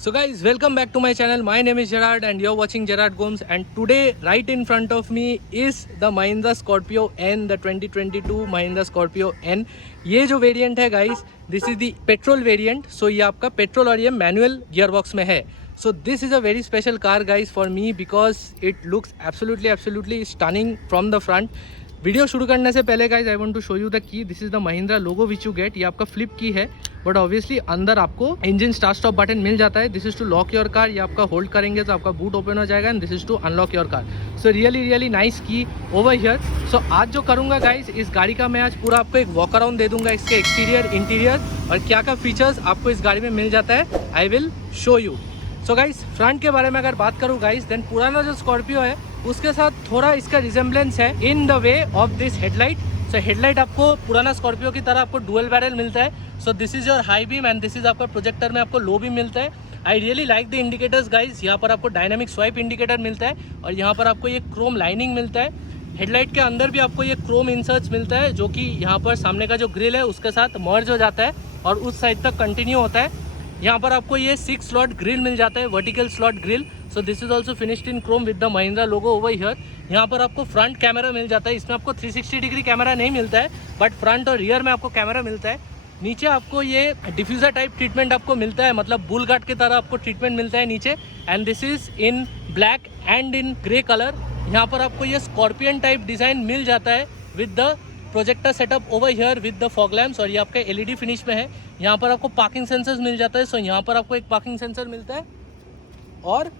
So guys, welcome back to my channel. My name is Gerard and you're watching Gerard Gomes, and today right in front of me is the Mahindra Scorpio N, the 2022 Mahindra Scorpio N. ये जो variant है guys, this is the petrol variant. So ये आपका petrol और ये manual gear box में है. So this is a very special car guys for me because it looks absolutely stunning from the front. वीडियो शुरू करने से पहले guys I want to show you the key. This is the Mahindra logo which you get. ये आपका flip key है, but obviously अंदर आपको इंजन स्टार्ट स्टॉप बटन मिल जाता है. This is to lock your car. ये आपका होल्ड करेंगे तो आपका बूट ओपन हो जाएगा. And this is to unlock your car. So really nice key over here. So आज जो करूँगा गाइज, इस गाड़ी का मैं आज पूरा आपको एक वॉक अराउंड दे दूंगा. इसके एक्सटीरियर इंटीरियर और क्या क्या फीचर्स आपको इस गाड़ी में मिल जाता है, आई will show you. So guys front के बारे में अगर बात करूँ गाइज, देन पुराना जो स्कॉर्पियो है उसके साथ थोड़ा इसका रिजेम्बलेंस है in the way of this headlight. So headlight आपको पुराना स्कॉर्पियो की तरह आपको डुअल बैरल मिलता है. So this is your high beam and this is आपका प्रोजेक्टर में आपको लो बीम मिलता है. I really like the indicators guys. यहाँ पर आपको डायनामिक स्वाइप इंडिकेटर मिलता है और यहाँ पर आपको ये क्रोम लाइनिंग मिलता है. हेडलाइट के अंदर भी आपको ये क्रोम इंसर्ट्स मिलता है जो कि यहाँ पर सामने का जो ग्रिल है उसके साथ मर्ज हो जाता है और उस साइड तक कंटिन्यू होता है. यहाँ पर आपको ये 6 स्लॉट ग्रिल मिल जाता है, vertical slot grill. So this is also finished in Chrome with the Mahindra logo over here. यहाँ पर आपको फ्रंट कैमरा मिल जाता है. इसमें आपको 360 डिग्री कैमरा नहीं मिलता है, बट फ्रंट और रियर में आपको कैमरा मिलता है. नीचे आपको ये डिफ्यूज़र टाइप ट्रीटमेंट आपको मिलता है, मतलब बुल गार्ड की तरह आपको ट्रीटमेंट मिलता है नीचे. And this is in black and in grey colour. यहाँ पर आपको ये स्कॉर्पियन टाइप डिज़ाइन मिल जाता है with the projector setup over here with the fog lamps. और ये आपका एलईडी फिनिश में है. यहाँ पर आपको पार्किंग सेंसर्स मिल जाता है. सो यहाँ पर आपको एक पार्किंग सेंसर मिलता है और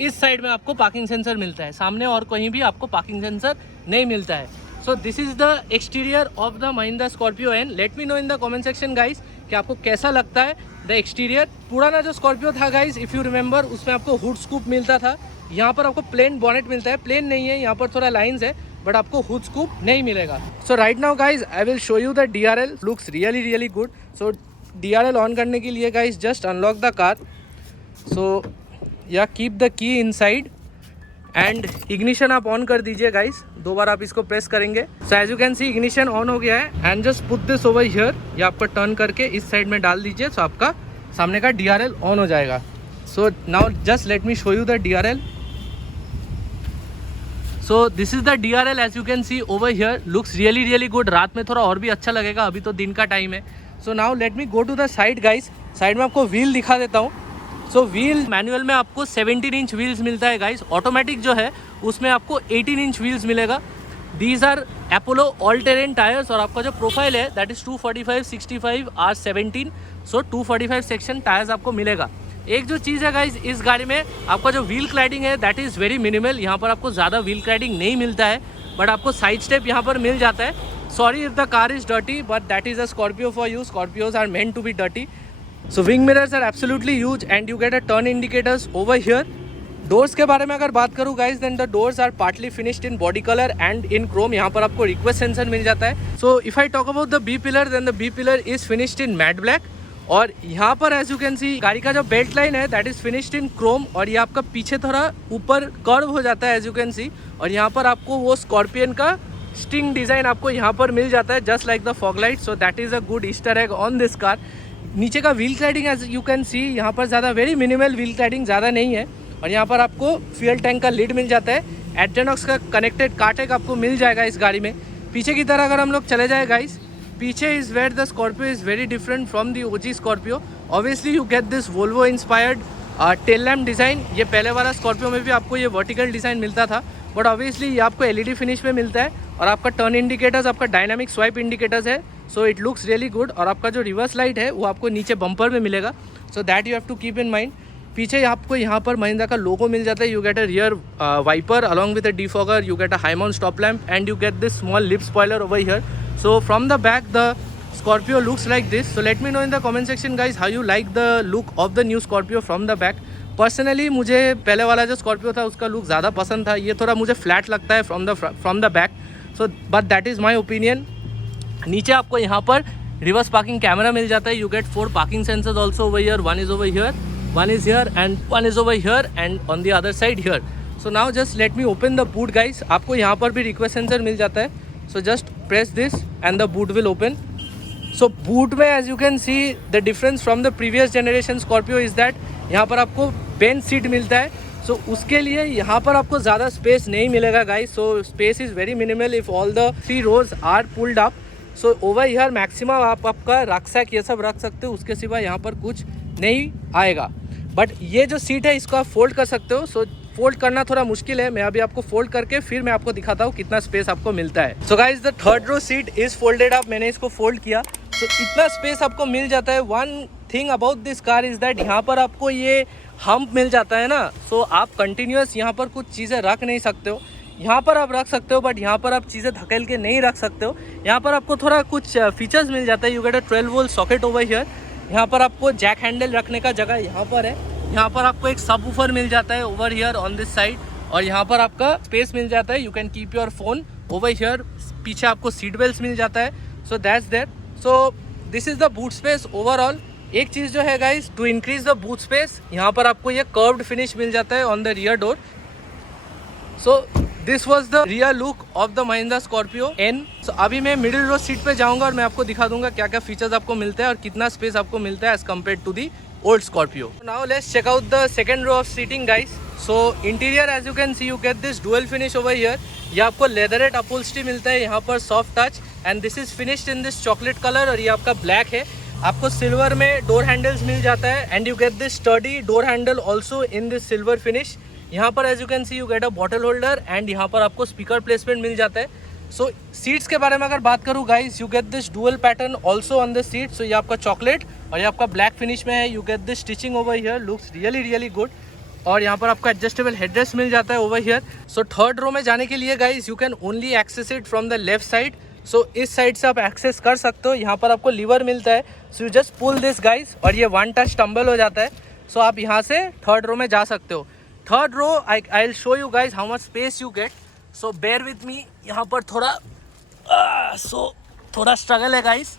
इस साइड में आपको पार्किंग सेंसर मिलता है. सामने और कहीं भी आपको पार्किंग सेंसर नहीं मिलता है. So this is the exterior of the Mahindra Scorpio N. Let me know in the comment section guys कि आपको कैसा लगता है द एक्सटीरियर. पुराना जो स्कॉर्पियो था गाइस, इफ़ यू रिमेंबर, उसमें आपको हुड स्कूप मिलता था. यहाँ पर आपको प्लेन बॉनेट मिलता है. प्लेन नहीं है, यहाँ पर थोड़ा लाइन्स है, बट आपको हुड स्कूप नहीं मिलेगा. So right now guys I will show you the DRL. Looks really good. So DRL on करने के लिए guys just unlock the car. So yeah keep the key inside and ignition आप on कर दीजिए guys. 2 बार आप इसको press करेंगे. So as you can see ignition on हो गया है. And just put this over here. ये आपको टर्न करके इस साइड में डाल दीजिए. सो आपका सामने का DRL ऑन हो जाएगा. So now just let me show you the DRL. So this is the DRL as you can see over here. Looks really good. रात में थोड़ा और भी अच्छा लगेगा, अभी तो दिन का टाइम है. So now let me go to the side guys. Side में आपको व्हील दिखा देता हूँ. सो व्हील मैनुअल में आपको 17 इंच व्हील्स मिलता है गाइज. ऑटोमेटिक जो है उसमें आपको 18 इंच व्हील्स मिलेगा. These are Apollo all terrain tyres. और आपका जो प्रोफाइल है that is 245 65 R17. So 245 section tyres आपको मिलेगा. एक जो चीज़ है गाइज इस गाड़ी में, आपका जो व्हील क्लैडिंग है दैट इज़ वेरी मिनिमल. यहाँ पर आपको ज़्यादा व्हील क्लैडिंग नहीं मिलता है, बट आपको साइड स्टेप यहाँ पर मिल जाता है. Sorry if the car is dirty, but that is a Scorpio for you. Scorpios are meant to be dirty. So wing mirrors are absolutely huge and you get a turn indicators over here. Doors के बारे में अगर बात करूँ guys, then the doors are partly finished in body colour and in chrome. यहाँ पर आपको request sensor मिल जाता है. So if I talk about the B pillar, then the B pillar is finished in matte black. और यहाँ पर as you can सी गाड़ी का जो बेल्ट लाइन है that is finished in Chrome. और ये आपका पीछे थोड़ा ऊपर कर्व हो जाता है एज यू कैन सी. और यहाँ पर आपको वो स्कॉर्पियन का स्टिंग डिज़ाइन आपको यहाँ पर मिल जाता है just like the fog light. So that is a good Easter egg on this car. नीचे का wheel cladding as you can see यहाँ पर ज़्यादा वेरी मिनिमल व्हील क्लैडिंग, ज़्यादा नहीं है. और यहाँ पर आपको फ्यूल टैंक का लिड मिल जाता है. एड्रेनॉक्स का कनेक्टेड कार्टेक आपको मिल जाएगा इस गाड़ी में. पीछे की तरह अगर हम लोग चले जाए गाइस, पीछे is where the Scorpio is very different from the OG Scorpio. Obviously you get this Volvo inspired tail lamp design. ये पहले वाला स्कॉर्पियो में भी आपको ये वर्टिकल डिज़ाइन मिलता था, बट ऑब्वियसली ये आपको LED फिनिश में मिलता है. और आपका टर्न इंडिकेटर्स आपका डायनामिक स्वाइप इंडिकेटर्स है. So it looks really good. और आपका जो रिवर्स लाइट है वो आपको नीचे बम्पर में मिलेगा. So that you have to keep in mind. पीछे आपको यहाँ पर महिंद्रा का लोगो मिल जाता है. You get a rear wiper along with a defogger. You get a high mount stop lamp and you get this small lip spoiler over here. So from the back the Scorpio looks like this. So let me know in the comment section guys how you like the look of the new Scorpio from the back. Personally मुझे पहले वाला जो Scorpio था उसका look ज़्यादा पसंद था. ये थोड़ा मुझे फ्लैट लगता है from the back. So but that is my opinion. नीचे आपको यहाँ पर रिवर्स पार्किंग कैमरा मिल जाता है. You get 4 parking sensors also over here. One is over here, one is here and one is over here and on the other side here. So now just let me open the boot guys. आपको यहाँ पर भी request sensor मिल जाता है. So just press this and the boot will open. So boot में as you can see the difference from the previous generation Scorpio is that यहाँ पर आपको बेंच सीट मिलता है. सो उसके लिए यहाँ पर आपको ज़्यादा स्पेस नहीं मिलेगा guys. So space is very minimal if all the 3 rows are pulled up. So over here maximum आप आपका रक्सैक ये सब रख सकते हो, उसके सिवा यहाँ पर कुछ नहीं आएगा. बट ये जो सीट है इसको आप फोल्ड कर सकते हो. सो फोल्ड करना थोड़ा मुश्किल है, मैं अभी आपको फोल्ड करके फिर मैं आपको दिखाता हूँ कितना स्पेस आपको मिलता है. So guys the 3rd row seat is folded up. मैंने इसको फोल्ड किया तो इतना स्पेस आपको मिल जाता है. One thing about this car is that यहाँ पर आपको ये हम्प मिल जाता है ना. सो आप कंटिन्यूस यहाँ पर कुछ चीज़ें रख नहीं सकते हो. यहाँ पर आप रख सकते हो बट यहाँ पर आप चीज़ें धकेल के नहीं रख सकते हो. यहाँ पर आपको थोड़ा कुछ फीचर्स मिल जाता है. You get a 12 volt socket over here. यहाँ पर आपको जैक हैंडल रखने का जगह यहाँ पर है. यहाँ पर आपको एक सब वूफर मिल जाता है over here on this side. और यहाँ पर आपका स्पेस मिल जाता है. You can keep your phone over here. पीछे आपको सीट बेल्ट मिल जाता है. So that's there. So this is the boot space overall. एक चीज़ जो है guys, to increase the boot space यहाँ पर आपको ये कर्व्ड फिनिश मिल जाता है on the rear door. So this was the rear look of the Mahindra Scorpio N. So अभी मैं मिडिल रो सीट पे जाऊंगा और मैं आपको दिखा दूंगा क्या क्या फीचर्स आपको मिलता है और कितना स्पेस आपको मिलता है as compare to the old Scorpio. Now let's check out the second row of seating guys. So interior as you can see you get this dual finish over here. ये आपको लेदरेट अपहोल्स्ट्री मिलता है यहाँ पर, soft touch, and this is finished in this chocolate colour. और ये आपका black है. आपको सिल्वर में डोर हैंडल्स मिल जाता है and you get this study door handle also in this silver finish. यहाँ पर as you can see you get a bottle holder and यहाँ पर आपको स्पीकर प्लेसमेंट मिल जाता है. सो सीट्स के बारे में अगर बात करूँ guys, you get this dual pattern also on the seat. So ये आपका चॉकलेट और ये आपका ब्लैक फिनिश में है. You get this stitching over here, looks really good. और यहाँ पर आपका एडजस्टेबल हेडरेस्ट मिल जाता है over here. So 3rd row में जाने के लिए guys you can only access it from the left side. So इस साइड से आप एक्सेस कर सकते हो. यहाँ पर आपको लीवर मिलता है. So you just pull this guys और ये 1 touch टम्बल हो जाता है. सो आप यहाँ से 3rd row में जा सकते हो. 3rd row I will show you guys how much space you get. So bear with me. यहाँ पर थोड़ा थोड़ा स्ट्रगल है guys.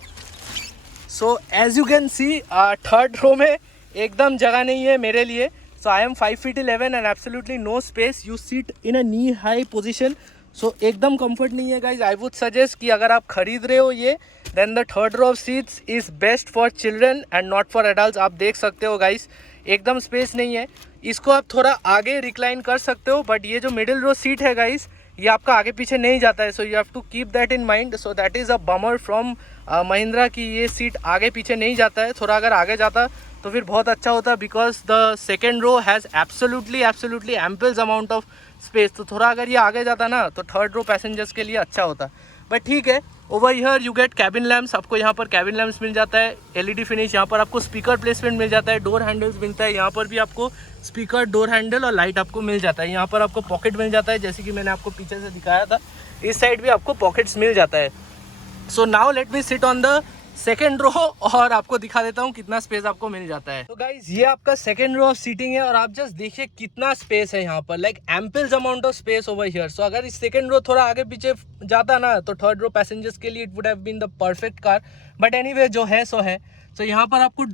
So as you can see 3rd row में एकदम जगह नहीं है मेरे लिए. So I am 5'11" and absolutely no space. You seat in a knee high position. So एकदम कंफर्ट नहीं है गाइज. आई वुड सजेस्ट कि अगर आप खरीद रहे हो ये, then the 3rd row of seats is best for children and not for adult. आप देख सकते हो गाइज एकदम स्पेस नहीं है. इसको आप थोड़ा आगे रिक्लाइन कर सकते हो बट ये जो मिडिल रो सीट है गाइज ये आपका आगे पीछे नहीं जाता है. So you have to keep that in mind. So that is a bummer from Mahindra कि ये सीट आगे पीछे नहीं जाता है. थोड़ा अगर आगे जाता तो फिर बहुत अच्छा होता, because the second row has absolutely ample amount of space. तो थोड़ा अगर ये आगे जाता ना तो 3rd row पैसेंजर्स के लिए अच्छा होता. बट ठीक है. Over here you gate cabin lamps. आपको यहाँ पर कैबिन लैम्प्स मिल जाता है, LED फिनिश. यहाँ पर आपको स्पीकर प्लेसमेंट मिल जाता है, डोर हैंडल्स मिलता है. यहाँ पर भी आपको स्पीकर, डोर हैंडल और लाइट आपको मिल जाता है. यहाँ पर आपको पॉकेट मिल जाता है जैसे कि मैंने आपको पीछे से दिखाया था. इस साइड भी आपको पॉकेट्स मिल जाता है. So now let me sit on the second row और आपको दिखा देता हूँ कितना स्पेस आपको मिल जाता है. तो गाइज ये आपका सेकेंड रो ऑफ सीटिंग है और आप जस्ट देखिए कितना स्पेस है यहाँ पर. Like amples amount of space over here. So अगर इस सेकेंड रो थोड़ा आगे पीछे जाता ना तो 3rd row पैसेंजर्स के लिए it would have been the perfect car. But anyway जो है सो है. सो यहाँ पर आपको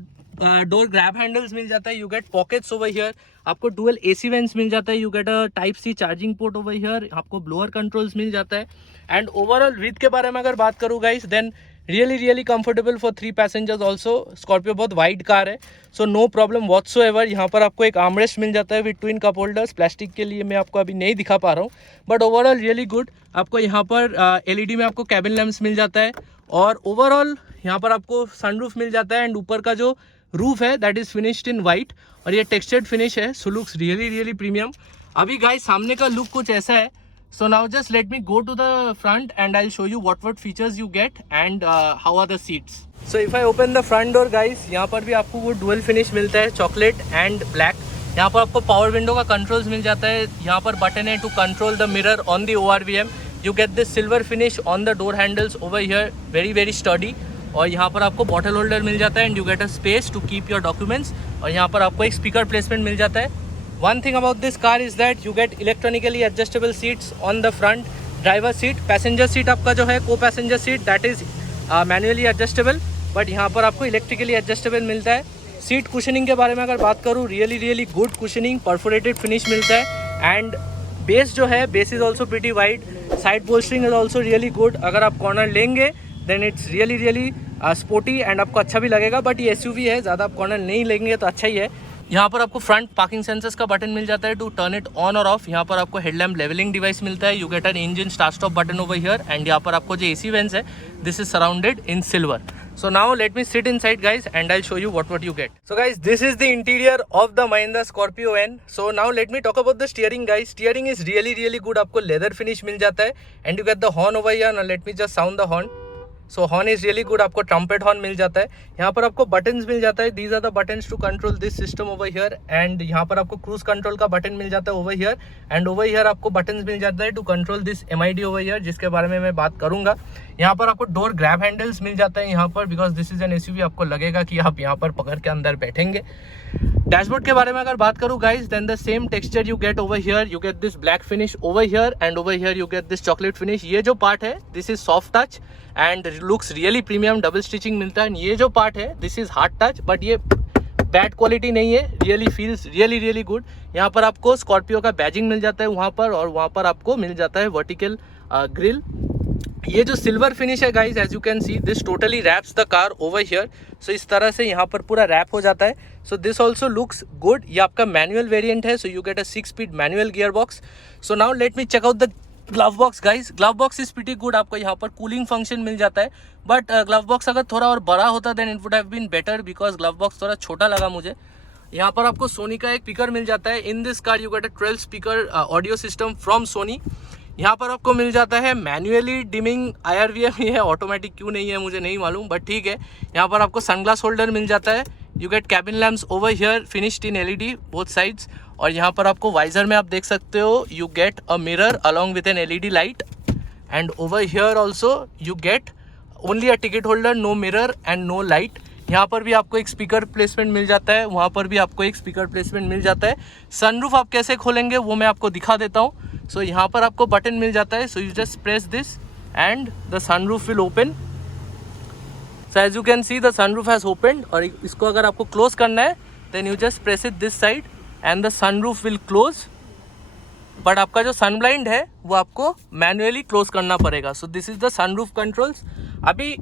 डोर ग्रैब हैंडल्स मिल जाता है. You gate pockets over here. आपको डुअल AC वेंट्स मिल जाता है. You get a Type-C charging port over here. आपको ब्लोअर कंट्रोल्स मिल जाता है. एंड ओवरऑल विथ के बारे में अगर बात करूँ guys, then really comfortable for 3 passengers also. Scorpio बहुत वाइड कार है. So no problem whatsoever. यहाँ पर आपको एक आर्मरेस्ट मिल जाता है with twin cup holders. Plastic के लिए मैं आपको अभी नहीं दिखा पा रहा हूँ बट ओवरऑल रियली गुड. आपको यहाँ पर LED में आपको कैबिन लैम्प्स मिल जाता है और ओवरऑल यहाँ पर आपको सनरूफ मिल जाता है. एंड ऊपर का जो रूफ है that is finished in white और ये टेक्सचर्ड फिनिश है. सो लुक्स रियली प्रीमियम. अभी गाइस सामने का लुक कुछ ऐसा है. So now just let me go to the front and I'll show you what features you get and how are the seats. So if I open the front door guys, यहाँ पर भी आपको वो dual finish मिलता है, chocolate and black. यहाँ पर आपको power window का controls मिल जाता है. यहाँ पर बटन है to control the mirror on the ORVM. You get this silver finish on the door handles over here, very sturdy. और यहाँ पर आपको bottle holder मिल जाता है and you get a space to keep your documents. और यहाँ पर आपको एक speaker placement मिल जाता है. One thing about this car is that you get electronically adjustable seats on the front. Driver seat, passenger seat आपका जो है co-passenger seat that is manually adjustable, but यहाँ पर आपको electrically adjustable मिलता है. सीट कुशनिंग के बारे में अगर बात करूँ, really good cushioning, perforated finish मिलता है. एंड बेस जो है, base is also pretty wide. Side bolstering is also really good. अगर आप कॉर्नर लेंगे then it's really sporty and आपको अच्छा भी लगेगा, बट ये SUV है, ज़्यादा आप कॉर्नर नहीं लेंगे तो अच्छा ही है। यहाँ पर आपको फ्रंट पार्किंग सेंसर्स का बटन मिल जाता है टू टर्न इट ऑन और ऑफ। यहाँ पर आपको हेडलैम्प लेवलिंग डिवाइस मिलता है। You get N engine start stop button over here and यहाँ पर आपको जो AC वेंट्स है this is surrounded in silver. So now let me sit inside guys and I'll show you what you get. So guys, this is the interior of the Mahindra Scorpio N. So now let me talk about the steering guys. Steering is really good. आपको leather finish मिल जाता है and you get the horn over here. Now let me just sound the horn. So horn is really good. आपको trumpet horn मिल जाता है। यहाँ पर आपको buttons मिल जाता है। These are the buttons to control this system over here. And यहाँ पर आपको cruise control का button मिल जाता है over here. And over here आपको buttons मिल जाता है to control this MID over here, जिसके बारे में मैं बात करूँगा। यहाँ पर आपको डोर ग्रैब हैंडल्स मिल जाता है यहाँ पर, because this is an SUV। आपको लगेगा कि आप यहाँ पर पकड़ के अंदर बैठेंगे। डैशबोर्ड के बारे में अगर बात करूँ guys, then the same texture you get over here. You get this black finish over here and over here you get this chocolate finish. ये जो पार्ट है this is soft touch and looks really premium, double stitching मिलता है। ये जो part है this is hard touch, but ये bad quality नहीं है, रियली फील्स रियली गुड। यहाँ पर आपको स्कॉर्पियो का बैजिंग मिल जाता है वहाँ पर, और वहाँ पर आपको मिल जाता है वर्टिकल ग्रिल। ये जो सिल्वर फिनिश है guys, as you can see this totally wraps the car over here. So इस तरह से यहाँ पर पूरा रैप हो जाता है। So this also looks good. ये आपका मैनुअल वेरिएंट है, so you get a 6-speed manual gear box. So now let me check out the glove box guys. Glove box is pretty good. आपको यहाँ पर cooling function मिल जाता है, but glove box अगर थोड़ा और बड़ा होता then it would have been better, because glove box थोड़ा छोटा लगा मुझे। यहाँ पर आपको सोनी का एक स्पीकर मिल जाता है। In this car you get a 12 speaker audio system from Sony. यहाँ पर आपको मिल जाता है मैन्युअली डिमिंग IRVM। ये है, ऑटोमेटिक क्यों नहीं है मुझे नहीं मालूम, बट ठीक है। यहाँ पर आपको सनग्लास होल्डर मिल जाता है। You gate cabin lamps over here finished in LED both sides. और यहाँ पर आपको वाइजर में आप देख सकते हो you get a mirror along with an LED light. And over here also you get only a ticket holder, no mirror and no light. यहाँ पर भी आपको एक स्पीकर प्लेसमेंट मिल जाता है, वहाँ पर भी आपको एक स्पीकर प्लेसमेंट मिल जाता है। सनरूफ आप कैसे खोलेंगे वो मैं आपको दिखा देता हूँ। सो यहाँ पर आपको बटन मिल जाता है, so you just press this and the sunroof will open. So as you can see the sunroof has opened. और इसको अगर आपको क्लोज करना है then you just press it this side and the sunroof will close. But आपका जो सन blind है वो आपको मैनुअली क्लोज करना पड़ेगा। So this is the sunroof controls. अभी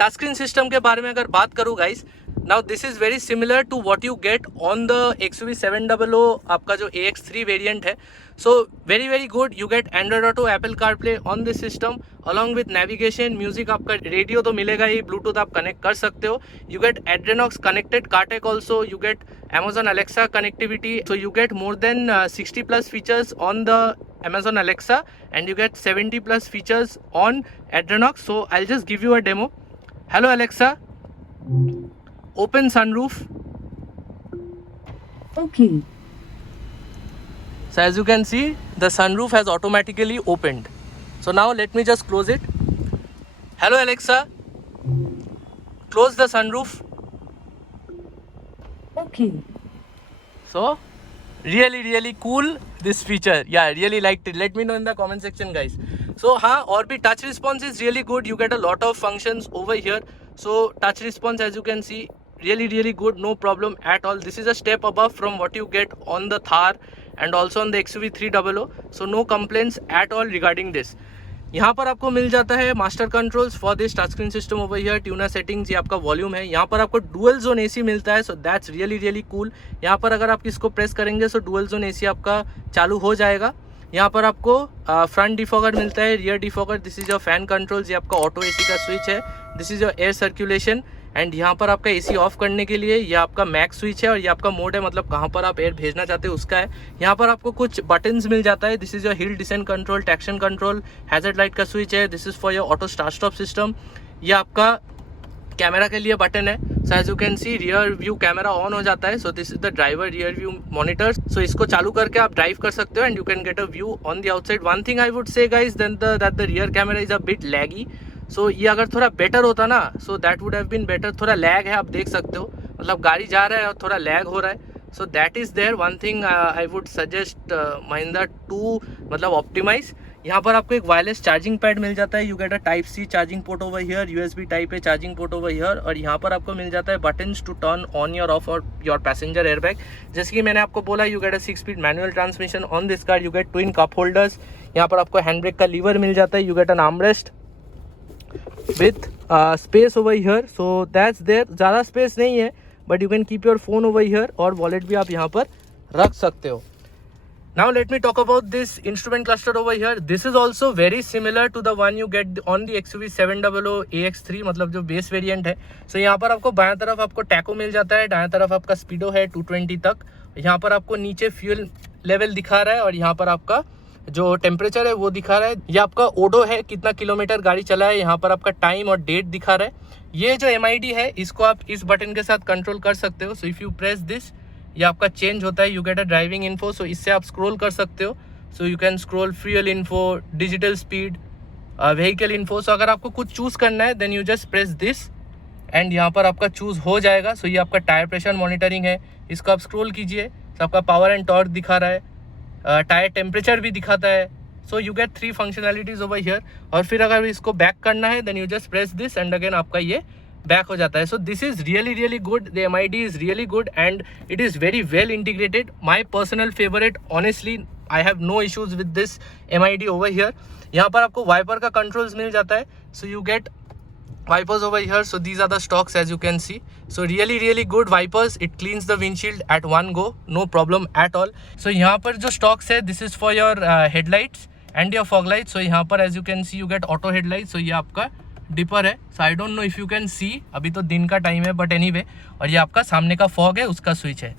टच स्क्रीन सिस्टम के बारे में अगर बात करूँ guys, now this is very similar to what you get on the XUV 700 आपका जो AX3 वेरिएंट है। So very good. You get Android Auto, Apple CarPlay on this system along with navigation, music, आपका radio तो मिलेगा ही, Bluetooth आप connect कर सकते हो। You get AdrenoX connected कारटेक also. You get Amazon Alexa connectivity. So you get more than 60+ features on the Amazon Alexa and you get 70+ features on Adrenox. So I'll just give you a demo. Hello Alexa, open sunroof. Okay. So as you can see the sunroof has automatically opened. So now let me just close it. Hello Alexa, close the sunroof. Okay. So really cool this feature. Yeah, really liked it. Let me know in the comment section guys. So हाँ, और भी touch response is really good. You get a lot of functions over here. So touch response as you can see really good, no problem at all. This is a step above from what you get on the Thar and also on the XUV 300. So no complaints at all regarding this. यहाँ पर आपको मिल जाता है master controls for this touch screen system over here, tuner settings, ये आपका volume है। यहाँ पर आपको डुअल जोन AC मिलता है, सो दैट्स रियली कूल। यहाँ पर अगर आप इसको प्रेस करेंगे सो डुअल जोन AC आपका चालू हो जाएगा। यहाँ पर आपको फ्रंट डिफॉगर मिलता है, rear defogger, this is your fan controls, ये आपका ऑटो AC का स्विच है, this is your air circulation. And यहाँ पर आपका AC ऑफ करने के लिए ये आपका मैक्स स्विच है, और ये आपका मोड है, मतलब कहाँ पर आप एयर भेजना चाहते हो उसका है। यहाँ पर आपको कुछ बटन्स मिल जाता है, this is your hill descent control, traction control, hazard light का स्विच है, this is for your auto start stop system. ये आपका कैमरा के लिए बटन है। So as you can see rear view camera on हो जाता है। So this is the driver rear view monitor. So इसको चालू करके आप ड्राइव कर सकते हो and you can get a view on the outside. One thing I would say guys that the rear camera is a bit laggy. So ये अगर थोड़ा बेटर होता ना, so that would have been better. थोड़ा lag है, आप देख सकते हो, मतलब गाड़ी जा रहा है और थोड़ा लैग हो रहा है। So that is there one thing I would suggest Mahindra to मतलब ऑप्टिमाइज। यहाँ पर आपको एक वायरलेस चार्जिंग पैड मिल जाता है। You get a type C charging port over here, USB type A charging port over here, और यहाँ पर आपको मिल जाता है buttons to turn on your off और योर पैसेंजर एयरबैग। जैसे कि मैंने आपको बोला, you get a 6-speed manual transmission on this car. You get twin cup holders, यहाँ पर आपको हैंड ब्रेक का लीवर मिल जाता है, you get an armrest, with space over here, so that's there. ज़्यादा स्पेस नहीं है but you can keep your phone over here, और वॉलेट भी आप यहाँ पर रख सकते हो. Now let me talk about this instrument cluster over here. This is also very similar to the one you get on the XUV 700 AX3, मतलब जो बेस वेरिएंट है. सो यहाँ पर आपको बाएं तरफ आपको टैको मिल जाता है, दाएं तरफ आपका स्पीडो है 220 तक. यहाँ पर आपको नीचे फ्यूल लेवल दिखा रहा है और यहाँ पर आपका जो टेम्परेचर है वो दिखा रहा है. ये आपका ओडो है, कितना किलोमीटर गाड़ी चला है. यहाँ पर आपका टाइम और डेट दिखा रहा है. ये जो MID है इसको आप इस बटन के साथ कंट्रोल कर सकते हो. So if you press this, ये आपका चेंज होता है. You get a driving info. So इससे आप स्क्रॉल कर सकते हो. So you can scroll fuel info, digital speed, vehicle info. So अगर आपको कुछ चूज़ करना है then you just press this and यहाँ पर आपका चूज़ हो जाएगा. सो ये आपका टायर प्रेशर मॉनिटरिंग है, इसको आप स्क्रॉल कीजिए. सो आपका पावर एंड टॉर्क दिखा रहा है, टायर टेम्परेचर भी दिखाता है. So you get 3 functionalities over here. और फिर अगर इसको बैक करना है then you just press this and again आपका ये बैक हो जाता है. So this is really good. The MID is really good and it is very well integrated. My personal favourite, honestly I have no issues with this MID over here. यहाँ पर आपको wiper का controls मिल जाता है. So you gate wipers over here. So these are the stocks as you can see. So really good wipers. It cleans the windshield at one go, no problem at all. So यहाँ पर जो stocks है, this is for your headlights and your fog lights. So यहाँ पर as you can see you get auto headlights. So ये आपका dipper है. So I don't know if you can see, अभी तो दिन का टाइम है बट एनीवे. और ये आपका सामने का फॉग है, उसका स्विच है.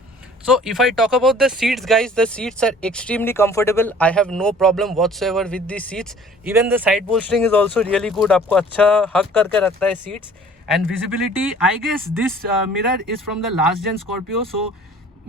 So if I talk about the seats guys, the seats are extremely comfortable. I have no problem whatsoever with these seats. Even the side bolstering is also really good. आपको अच्छा हक करके रखता है seats. And visibility, I guess this mirror is from the last gen Scorpio. So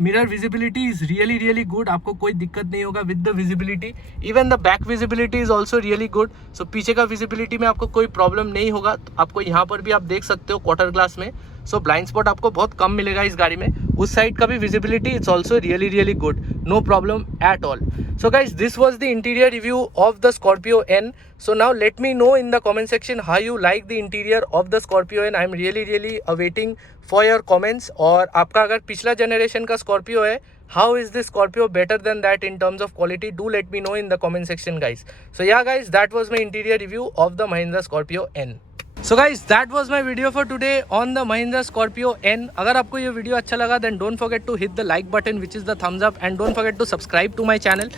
mirror visibility is really good. आपको कोई दिक्कत नहीं होगा with the visibility. Even the back visibility is also really good. So पीछे का visibility में आपको कोई प्रॉब्लम नहीं होगा. तो आपको यहाँ पर भी आप देख सकते हो क्वार्टर ग्लास में. सो ब्लाइंड स्पॉट आपको बहुत कम मिलेगा इस गाड़ी में. उस साइड का भी visibility it's also really good, no problem at all. So guys this was the interior review of the Scorpio N. So now let me know in the comment section how you like the interior of the Scorpio N. I am really awaiting for your comments. और आपका अगर पिछला generation का Scorpio है, how is this Scorpio better than that in terms of quality? Do late me know in the comment section guys. So yeah guys, that was my interior review of the Mahindra Scorpio N. So guys, that was my video for today on the Mahindra Scorpio N. अगर आपको ये video अच्छा लगा then don't forget to hit the like button which is the thumbs up and don't forget to subscribe to my channel.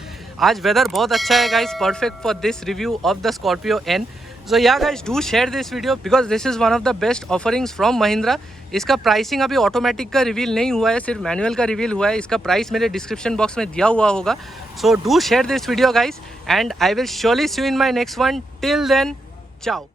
आज weather बहुत अच्छा है guys, perfect for this review of the Scorpio N. So yeah guys, do share this video because this is one of the best offerings from Mahindra. इसका pricing अभी automatic का reveal नहीं हुआ है, सिर्फ मैनुअल का रिवील हुआ है. इसका प्राइस मेरे डिस्क्रिप्शन बॉक्स में दिया हुआ होगा. So do share this video guys and I will surely see you in my next one. Till then, ciao.